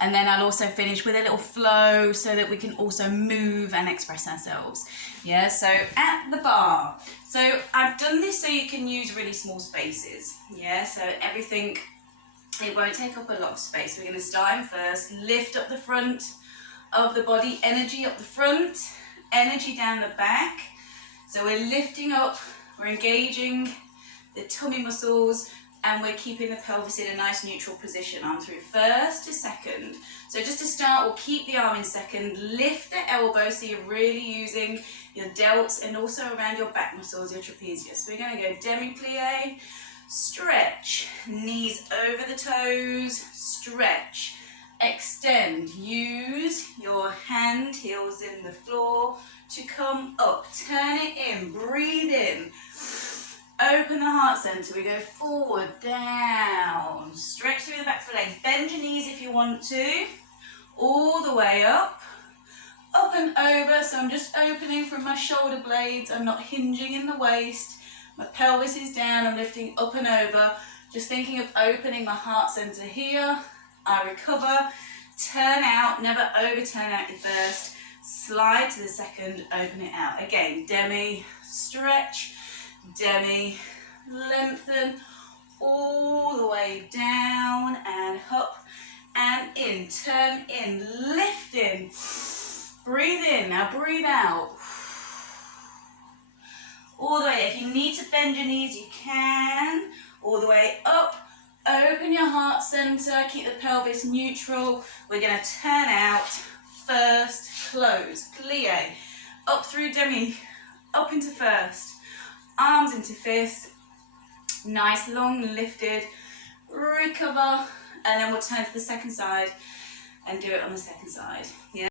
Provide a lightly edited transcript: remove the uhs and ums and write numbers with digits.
and then I'll also finish with a little flow so that we can also move and express ourselves. Yeah, so at the bar. So I've done this so you can use really small spaces. Yeah, so everything, it won't take up a lot of space. We're going to start in first, lift up the front of the body, energy up the front, energy down the back. So we're lifting up, we're engaging the tummy muscles, and we're keeping the pelvis in a nice neutral position. Arm through first to second. So just to start, we'll keep the arm in second, lift the elbow so you're really using your delts and also around your back muscles, your trapezius. So we're going to go demi-plie, stretch, knees over the toes, stretch, extend, use your hand, heels in the floor to come up, turn it in, breathe in. Open the heart center, we go forward, down, stretch through the back of the legs, bend your knees if you want to, all the way up and over, so I'm just opening from my shoulder blades, I'm not hinging in the waist, my pelvis is down, I'm lifting up and over, just thinking of opening my heart center here, I recover, turn out, never overturn out your first, slide to the second, open it out, again, demi, stretch, demi, lengthen, all the way down and up and in, turn in, lift in, breathe in, now breathe out, all the way, if you need to bend your knees you can, all the way up, open your heart center, keep the pelvis neutral, we're going to turn out, first, close, plie, up through demi, up into first, arms into fifth, nice long lifted, recover, and then we'll turn to the second side and do it on the second side. Yeah.